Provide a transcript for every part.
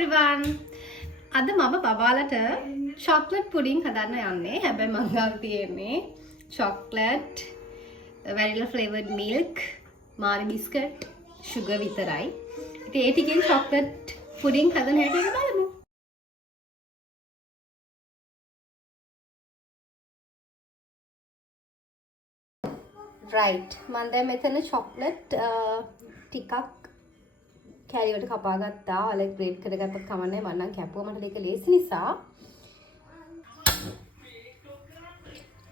everyone. අද මම බබාලට chocolate pudding හදන්න යන්නේ. හැබැයි මම ගාව තියෙන්නේ chocolate, vanilla flavored milk, Marie biscuit, sugar විතරයි. ඉතින් ඒ ටිකෙන් chocolate pudding හදන්න හැටි එක බලමු. right. මම දැන් මෙතන chocolate ටිකක් කැරි වලට කපා ගත්තා. ඔයාලා ග්‍රේට් කරගත්තත් කමන්නේ. මම නම් කැපුවා මට ඒක ලේසි නිසා.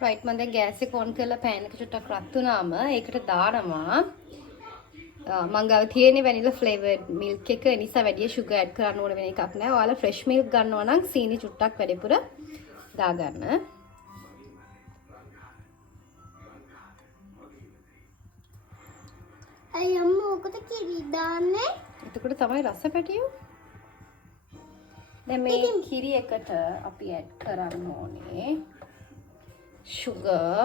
right මම දැන් ගෑස් එක ඔන් කරලා pan එක චුට්ටක් රත් වුණාම ඒකට දානවා මම ගාව තියෙන්නේ vanilla flavored milk එක. ඒ නිසා වැඩි sugar add කරන්න ඕන වෙන එකක් නෑ. ඔයාලා fresh milk ගන්නවා නම් සීනි චුට්ටක් වැඩිපුර දාගන්න. අයියෝ මොකද කිරි දාන්නේ? එතකොට තමයි රස පැටියෝ. දැන් මේ කිරි එකට අපි ඇඩ් කරන්න ඕනේ sugar.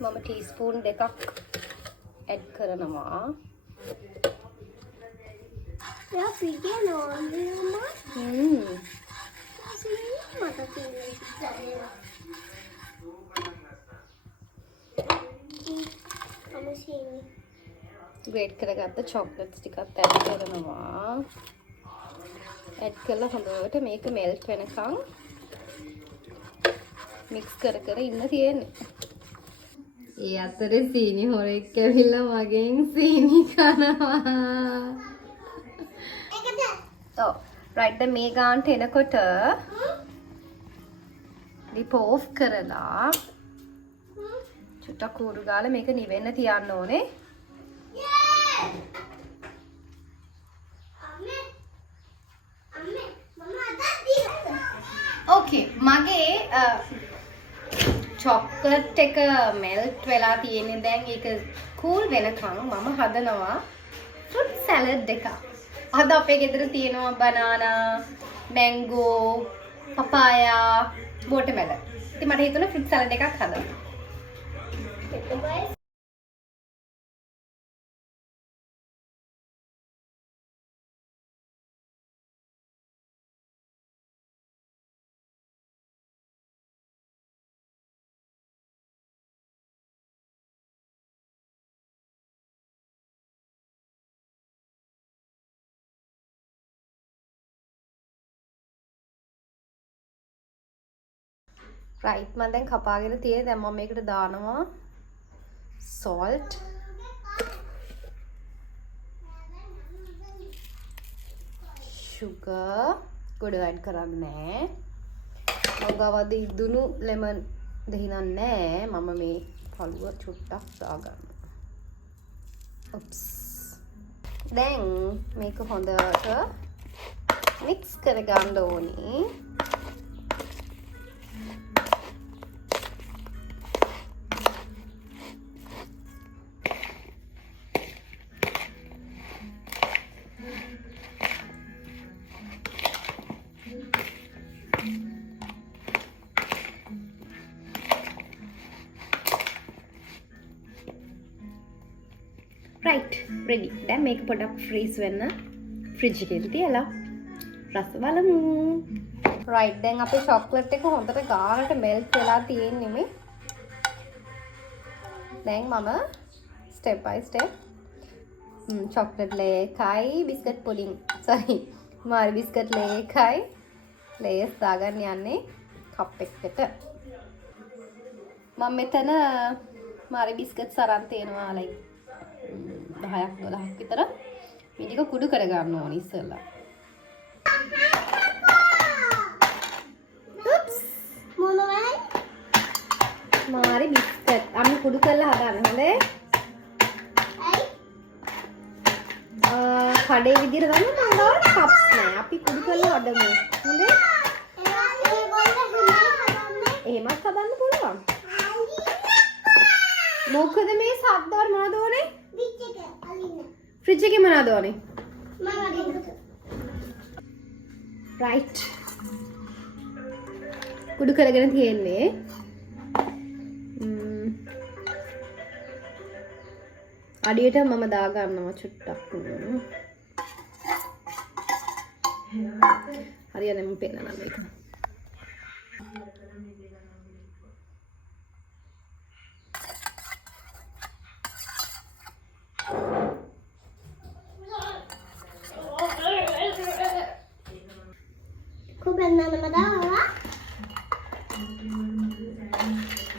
මම ටීස්පූන් දෙකක් ඇඩ් කරනවා. යා පිටිය නෝන්නේ මම. මට තියෙන්නේ. ග්‍රේට් කරගත්ත චොක්ලට්ස් ටිකක් ඇඩ් කරනවා. ඇඩ් කරලා හොඳට මේක මෙල්ට් වෙනකන් මික්ස් කර කර ඉන්න තියෙන්නේ. ඒ අතරේ සීනි හොරෙක් ඇවිල්ලා මගෙන් සීනි කනවා. ඔව් රයිට් දැන් මේ ගානට එනකොට ලිප ඕෆ් කරලා චුට්ටක් කූරු ගාලා මේක නිවෙන්න තියන්න ඕනේ. ඕකේ මගේ චොක්ලට් එක මෙල්ට් වෙලා තියෙන්නේ. දැන් ඒක කූල් වෙනකන් මම හදනවා ෆෘට් සලාඩ් එකක්. අද අපේ ගෙදර තියෙනවා බනානා, මැංගෝ, පපායා, වෝටර්මෙලන්. ඉතින් මට හිතුණා ෆෘට් සලාඩ් එකක් හදන්න. right මම දැන් කපාගෙන තියෙන්නේ. දැන් මම මේකට දානවා salt, sugar ගොඩ ඇඩ් කරන්නේ නැහැ. මම ගාවද ඉදුණු lemon දෙහිනක් නැහැ. මම මේ පළුව චුට්ටක් දාගන්නවා. oops දැන් මේක හොඳට මික්ස් කරගන්න ඕනේ. right ready. දැන් මේක පොඩක් freeze වෙන්න fridge එකේ තියලා රස බලමු. right දැන් අපේ chocolate එක හොඳට ගානට melt වෙලා තියෙන්නේ මේ. දැන් මම step by step chocolate layer එකයි biscuit pudding Marie biscuit layer එකයි layers දාගන්න යන්නේ cup එකකට. මම මෙතන මාරි biscuits අරන් තියෙනවා like 10ක් 12ක් විතර. මේ ටික කුඩු කරගන්න ඕනේ ඉස්සෙල්ලා. oops මොනවයි? මාරි බිස්කට් අපි කුඩු කරලා හදන්න හොඳේ. කඩේ විදිහට ගන්න මම ගාවට කප්ස් නෑ. අපි කුඩු කරලා හදමු. හොඳේ? එහෙමත් හදන්න පුළුවන්. මොකද මේ සද්දවල මොනවද ඕනේ? ෆ්‍රිජ් එකේ මොනවද ඕනේ? right කුඩු කරගෙන තියෙන්නේ. අඩියට මම දා ගන්නවා චුට්ටක්. හරියටම මම පෙන්නනවා මේක.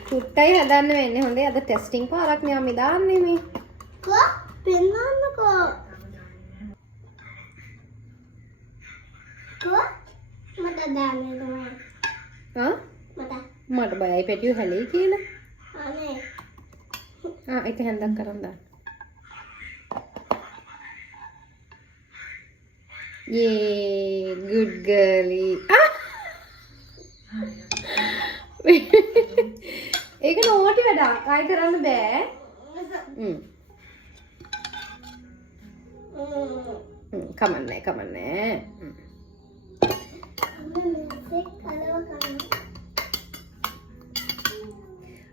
චුට්ටයි හදන්න වෙන්නේ හොඳේ. අද ටෙස්ටිං පාරක් නේ මම දාන්නේ මේ. කෝ පෙන්නන්නකෝ. කෝ මට දාන්න තමයි. මට බයයි පැටියෝ හැලෙයි කියලා. අනේ. ඒක හැන්දක් කරන් දාන්න. Yay, good girlie. ඒක නෝටි වැඩක්. ආයි කරන්න බෑ. කමන්නේ කමන්නේ.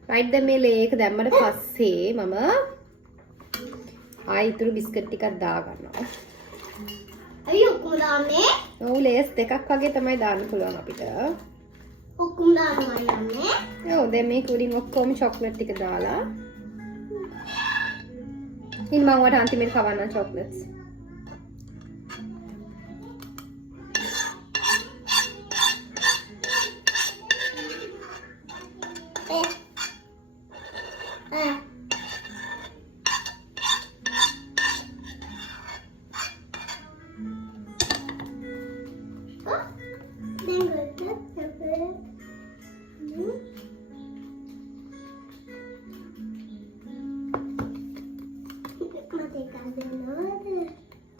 රයිට් දැන් මේ ලේක දැම්මට පස්සේ මම ආයි ඊතුරු බිස්කට් ටිකක් දා ගන්නවා. අයියෝ ඔක්කොම දාන්නේ? ඔව් ලේස් දෙකක් වගේ තමයි දාන්න පුළුවන් අපිට. ඔක්කොම දානවා යන්නේ. ඔව් දැන් මේක උඩින් ඔක්කොම චොක්ලට් ටික දාලා. ඉතින් මම වට අන්තිමට කවන්න චොක්ලට්ස්.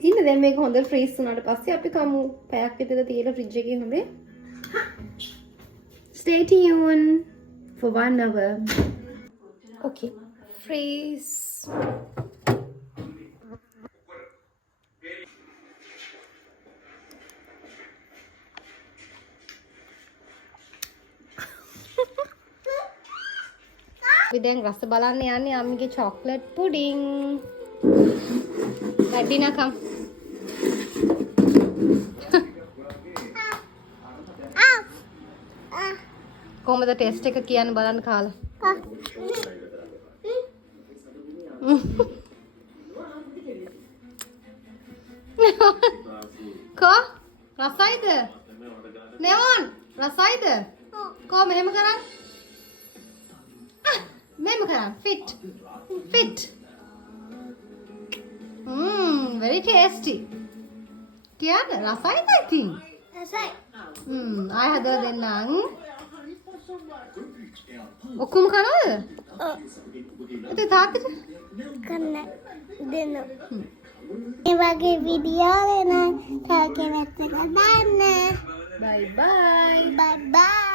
ඉන්න දැන් මේක හොඳට ෆ්‍රීස් වුණාට පස්සේ අපි කමු පැයක් විතර තියලා ෆ්‍රිජ් එකේ හොඳේ. Stay tuned for 1 hour. Okay. Freeze. අපි දැන් රස බලන්න යන්නේ අම්මිගේ chocolate pudding. Adina come. කොහමද ටෙස්ට් එක කියන්න බලන්න කාලා. කෝ රසයිද? නෙවන් රසයිද? කෝ මෙහෙම කරන්. මෙහෙම කරන්. fit. Very tasty. කියන්න රසයිද ඉතින්? රසයි. ආය හදලා දෙන්නම්. ඔක්කොම කරාද? ඔව්. ඉතින් තාත්තට කන්න දෙන්න. මේ වගේ වීඩියෝ වෙන තාකේ නැත්නම් දාන්න. bye bye. Bye bye.